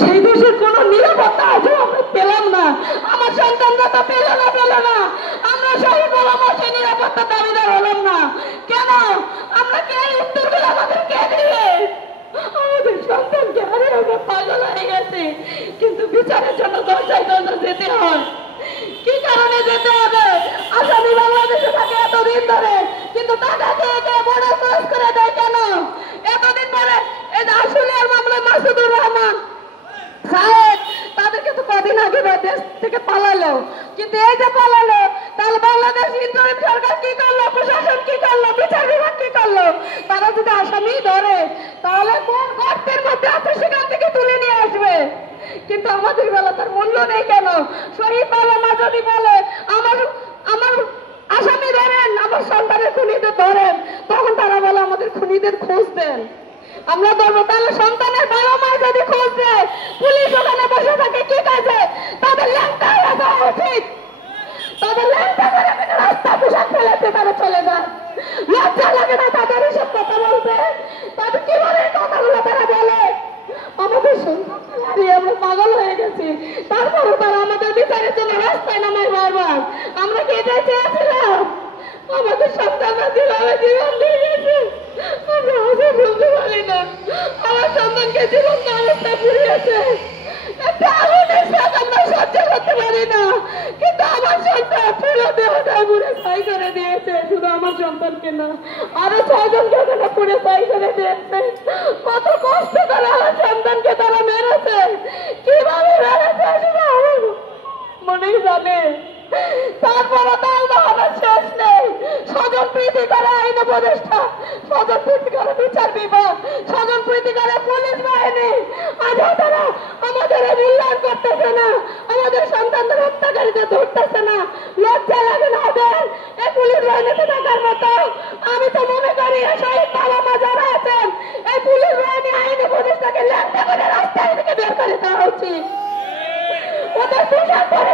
সেই দেশের কোনো নিরাপত্তা আজও আমরা পেলাম না। আমার সন্তানরা তো পেল না। আমরা শহীদ পরামর্শে নিরাপত্তা দাবিদার হলাম না কেন? আমরা কে উত্তরগুলো আমাদের কে দিবে? আমাদের সন্তানকে হারে আমরা পাগল হয়ে গেছি, কিন্তু বিচারের জন্য দরজায় যেতে হয়। কি কারণে যেতে হবে? আসামি বাংলাদেশে থাকে এতদিন ধরে, কিন্তু টাকা খেয়ে বর্ডার ক্রস করে দেয় কেন? এতদিন পরে এই যে আশুলিয়ার মামলায় মাসুদুর রহমান সাহেব, তাদেরকে তো কদিন আগে দেশ থেকে পালালো, কিন্তু এই যে পালালো, তাহলে বাংলাদেশ ইন্টারিম সরকার কি করলো? প্রশাসন কি করলো? বিচার বিভাগ কি করলো? তারা যদি আসামি ধরে তাহলে কোন গর্তের মধ্যে আছে সেখান থেকে তুলে নিয়ে আসবে। কিন্তু আমাদের বেলা তার মূল্য নেই কেন? শহীদ বাবা মা যদি বলে আমার আসামি ধরেন, আমার সন্তানের খুনিদের ধরেন, তখন তারা বলে আমাদের খুনিদের খোঁজ দেন, আমরা ধরবো। তাহলে সন্তানের বাবা মা যদি খোঁজ দেয়, পুলিশ ওখানে বসে থাকে কি কাজে? তাদের ল্যাংটা রাখা উচিত। তাদের ল্যাংটা করে রাস্তা পোশাক ফেলেছে, তারা চলে যায়। লজ্জা লাগে না তাদের এসব কথা বলতে? তাদের কিভাবে কথাগুলো তারা বলে? আমাদের সন্তান আমরা পাগল হয়ে গেছি, তারপরে তারা আমাদের বিচারের জন্য রাস্তায় নামায় বারবার। আমরা কি এটাই চেয়েছিলাম? আমাদের সন্তানরা যেভাবে জীবন দিয়ে গেছে আমরা আজও বুঝতে পারি না। আমার সন্তানকে জীবন অবস্থা পুড়িয়েছে, একটা আগুনের সাথে আমরা সহ্য করতে পারি না, কিন্তু আমার সন্তান পুরো দেহটা পুড়ে ছাই করে দিয়েছে। শুধু আমার সন্তানকে না, আরো 6 জনকে তারা পুড়ে ছাই করে দিয়েছে। কত কষ্ট করে আমার সন্তানকে তারা মেরেছে, কিভাবে মেরেছে শুধু আমার মনেই জানে। তারপরে তার বাহানার শেষ নেই। স্বজন প্রীতি করে আইন উপদেষ্টা, স্বজন প্রীতি করে বিচার বিভাগ, স্বজন প্রীতি করে পুলিশ বাহিনী, আজও তারা আমাদের মূল্যায়ন করতেছে না, আমাদের সন্তানদের হত্যাকারীদের ধরতেছে না। লজ্জা লাগে না ওদের এই পুলিশ বাহিনীতে থাকার মতো? আমি তো মনে করি শহীদ বাবা মা যারা আছেন, এই পুলিশ বাহিনী আইন উপদেষ্টাকে ল্যাংটা করে রাস্তায় থেকে বের করে দেওয়া উচিত। ওদের পোশাক পরে